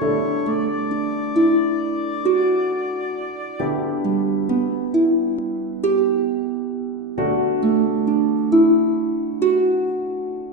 thank you